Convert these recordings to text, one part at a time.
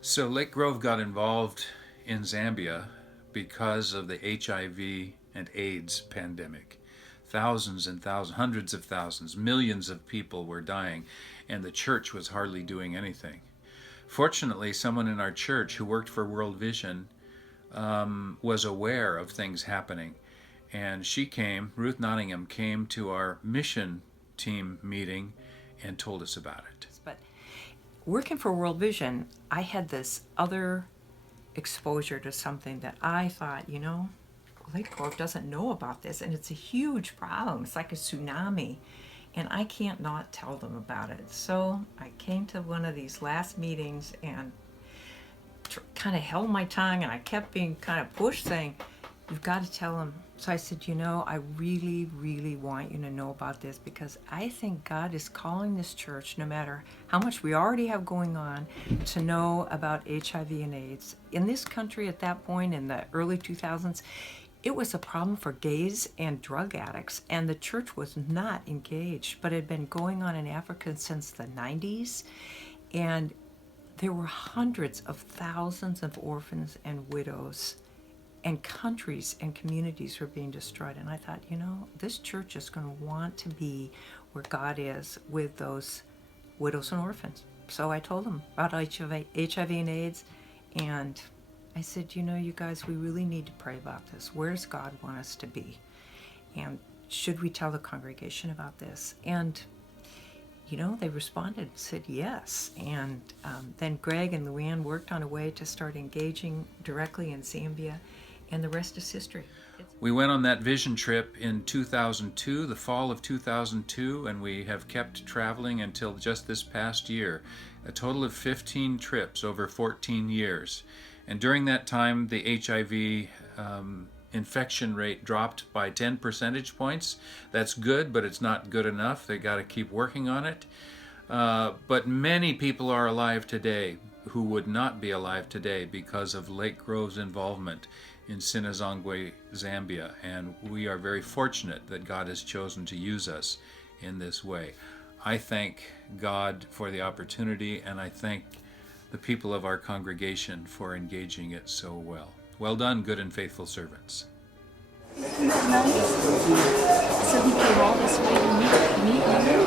So Lake Grove got involved in Zambia because of the HIV and AIDS pandemic. Thousands and thousands, hundreds of thousands, millions of people were dying, and the church was hardly doing anything. Fortunately, someone in our church who worked for World Vision was aware of things happening, and she came, Ruth Nottingham came to our mission team meeting and told us about it. But working for World Vision, I had this other exposure to something that I thought, Lake Grove doesn't know about this, and it's a huge problem. It's like a tsunami, and I can't not tell them about it. So I came to one of these last meetings and kind of held my tongue, and I kept being kind of pushed, saying, "You've got to tell them." So I said, I really, really want you to know about this, because I think God is calling this church, no matter how much we already have going on, to know about HIV and AIDS. In this country at that point, in the early 2000s, it was a problem for gays and drug addicts, and the church was not engaged, but it had been going on in Africa since the 90s, and there were hundreds of thousands of orphans and widows, and countries and communities were being destroyed. And I thought, this church is going to want to be where God is with those widows and orphans. So I told them about HIV and AIDS, and I said, you guys, we really need to pray about this. Where does God want us to be? And should we tell the congregation about this? And, they responded and said yes. And then Greg and Luann worked on a way to start engaging directly in Zambia, and the rest is history. We went on that vision trip in 2002, the fall of 2002, and we have kept traveling until just this past year, a total of 15 trips over 14 years. And during that time, the HIV infection rate dropped by 10 percentage points. That's good, but it's not good enough. They got to keep working on it. But many people are alive today who would not be alive today because of Lake Grove's involvement in Sinazongwe, Zambia. And we are very fortunate that God has chosen to use us in this way. I thank God for the opportunity, and I thank the people of our congregation for engaging it so well. Well done, good and faithful servants. Isn't that nice? So he came all this way to meet you?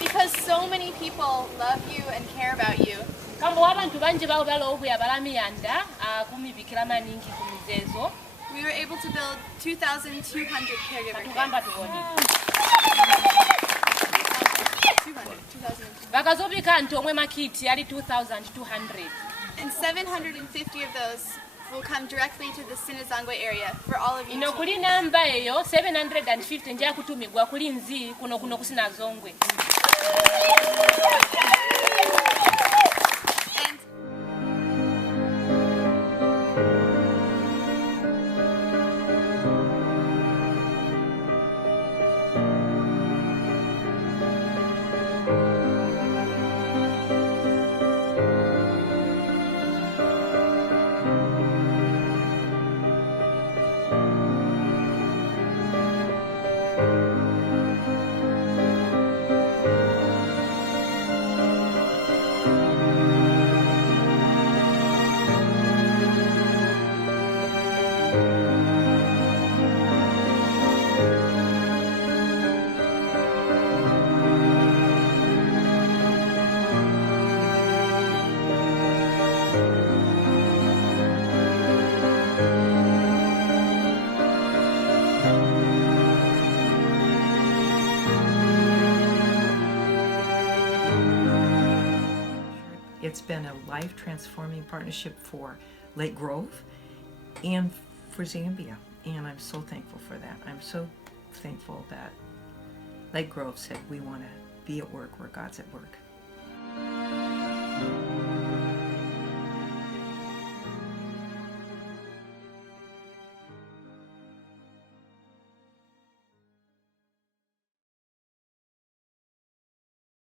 Because so many people love you and care about you. Kambo abantu banji bao balo okuya balamiyanda kumibikira maningi kumizezo We were able to build 2,200 caregiver Tugamba kits. tuwoni. 2,200. Bakazobika nti omwe makiti ali 2,200. And 750 of those will come directly to the Sinazangwe area for all of you. Ino kuli namba eyo 750 nja kutumigwa kuli nzi kuno ku Sinazongwe. And It's been a life-transforming partnership for Lake Grove and for Zambia, and I'm so thankful for that. I'm so thankful that Lake Grove said we want to be at work where God's at work.